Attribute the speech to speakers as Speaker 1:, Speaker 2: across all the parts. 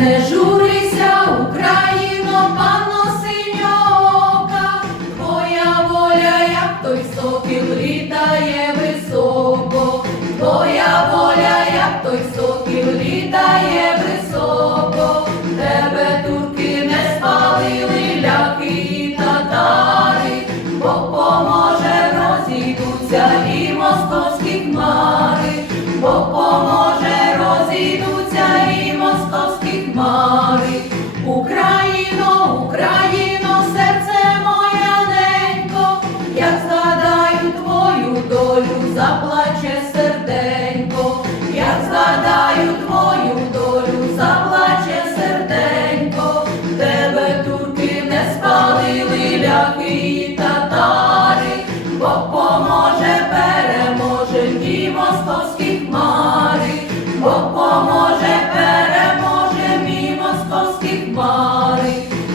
Speaker 1: Не журися, Україно, панно синьока, твоя воля, як той сокіл літає високо, твоя воля, як той сокіл літає високо, тебе турки не спалили ляки татари, Бог поможе, розійдуться Україно, серце моя ненько, як згадаю твою долю, заплаче серденько, як згадаю твою долю, заплаче серденько, тебе турки не спалили, ляхи татари, Бог поможе, переможе ті московські хмари, поможе, переможе мій московські хмари.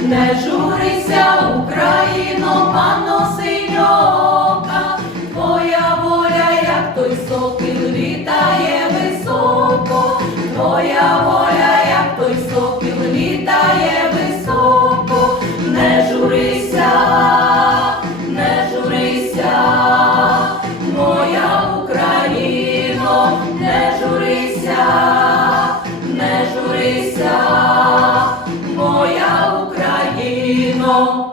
Speaker 1: Не журися, Україно, панно синьока, твоя воля, як той сокіл літає високо, твоя воля, як той сокіл літає високо, не журися, не журися, моя Україно, не журися, не журися, моя Україна. 안녕.